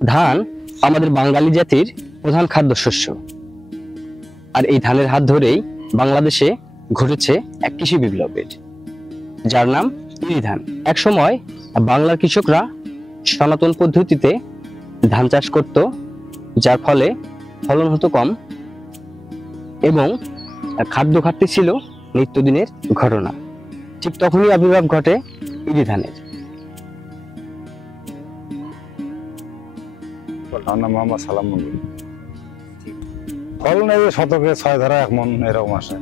ধান আমাদের বাঙালি জাতির প্রধান খাদ্যশস্য। আর এই ধানের হাত ধরেই বাংলাদেশে ঘটেছে এক কৃষি বিপ্লবের, যার নাম ইরি ধান। এক সময় বাংলার কৃষকরা সনাতন পদ্ধতিতে ধান চাষ করত, যার ফলে ফলন হতো কম এবং খাদ্য ঘাটতি ছিল নিত্যদিনের ঘটনা। ঠিক তখনই আবির্ভাব ঘটে ইরি ধানের। আমার নাম মোহাম্মদ সালাম মন্ডল। ফলন এই শতকে 6 ধারা 1 মণ এরকম আসে।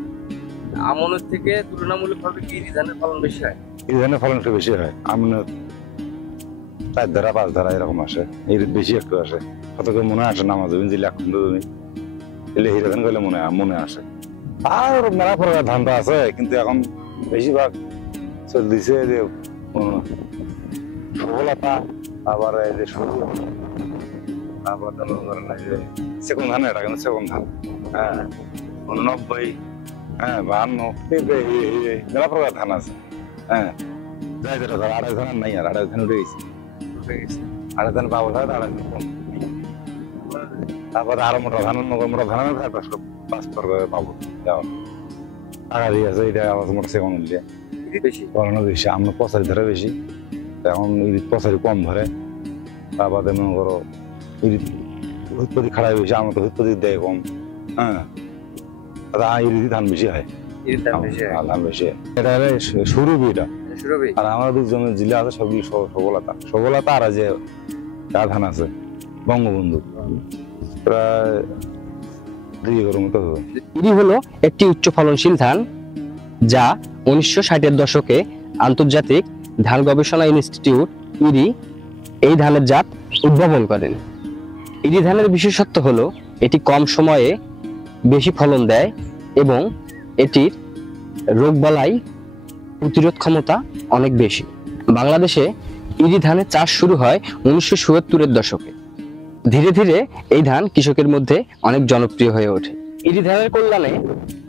আমনের থেকে তুলনামূলকভাবে কি ইরি ধানের ফলন বেশি হয়? এই ধানের ফলন একটু বেশি হয়। আমনের 4 ধারা 5 ধারা এরকম আসে, এর বেশি একটু আসে। শতকে মনে আসে না, আমাদের জমি 1 খন্ড জমি এলে হিরা ধান গেলে মনে আসে। আর মেলা প্রকার ধান তো আছে, কিন্তু এখন বেশিরভাগ চলতেছে যে সফলতা, আবার এই যে সরু, আবার ধরেন এই যে সেগুন ধান, এটা কিন্তু সেগুন ধান, হ্যাঁ 90, হ্যাঁ 52, মেলা প্রকার ধান আছে। হ্যাঁ যাই যেটা ধর আড়াই ধান নাই, আর আড়াই ধান উঠে গেছে। আড়াই ধান পাবো, আড়াই ধান কম। তারপরে আরো মোটা ধান ধানের 5 করে পাবো। টাকা দিয়ে আছে, এটা আমার মোটা সেগুন উঠলে বেশি ফলনও বেশি। আমরা পচারি ধরে বেশি, এখন পচারি কম ধরে। তারপরে মনে করো উৎপত্তি খারাপ বেশি, আমরা তো উৎপত্তি দেয় কম। হ্যাঁ ইরি ধান বেশি হয়, ইরি ধান বেশি হয়। ধান বেশি। এটা শুরু এটা, সুরভি আর আমাদের জমি জিলা আছে সবগুলি সফলতা। আর যে ধান আছে বঙ্গবন্ধু, প্রায় 2 একরের মতো হবে। ইরি হলো একটি উচ্চ ফলনশীল ধান, যা 1960-এর দশকে আন্তর্জাতিক ধান গবেষণা ইনস্টিটিউট ইরি এই ধানের জাত উদ্ভাবন করেন। ইরি ধানের বিশেষত্ব হলো এটি কম সময়ে বেশি ফলন দেয় এবং এটির রোগবালাই প্রতিরোধ ক্ষমতা অনেক বেশি। বাংলাদেশে ইরি ধানের চাষ শুরু হয় 1977-এর দশকে। ধীরে ধীরে এই ধান কৃষকের মধ্যে অনেক জনপ্রিয় হয়ে ওঠে। ইরি ধানের কল্যাণে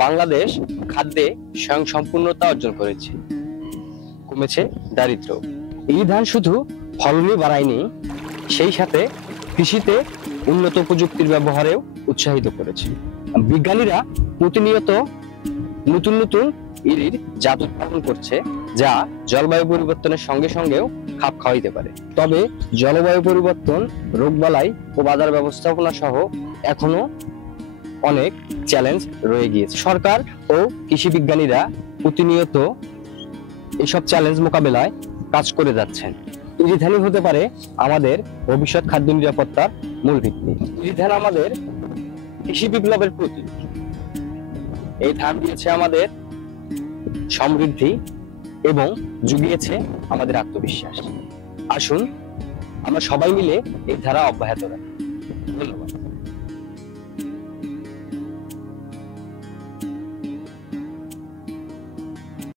বাংলাদেশ খাদ্যে স্বয়ংসম্পূর্ণতা অর্জন করেছে, কমেছে দারিদ্র্য। ইরি ধান শুধু ফলনই বাড়ায়নি, সেই সাথে কৃষিতে উন্নত প্রযুক্তির ব্যবহারেও উৎসাহিত করেছে। বিজ্ঞানীরা প্রতিনিয়ত নতুন নতুন ইরির জাত উৎপাদন করছে, যা জলবায়ু পরিবর্তনের সঙ্গে সঙ্গেও খাপ খাওয়াইতে পারে। তবে জলবায়ু পরিবর্তন, রোগবালাই ও বাজার ব্যবস্থাপনা সহ এখনো অনেক চ্যালেঞ্জ রয়ে গিয়েছে। সরকার ও কৃষি বিজ্ঞানীরা প্রতিনিয়ত এইসব চ্যালেঞ্জ মোকাবেলায় কাজ করে যাচ্ছেন। ইরি ধানই হতে পারে আমাদের ভবিষ্যৎ খাদ্য নিরাপত্তার মূল ভিত্তি। ইরি ধান আমাদের কৃষি বিপ্লবের প্রতীক। এই ধান দিয়েছে আমাদের সমৃদ্ধি এবং জুগিয়েছে আমাদের আত্মবিশ্বাস। আসুন আমরা সবাই মিলে এই ধারা অব্যাহত রাখি। ধন্যবাদ।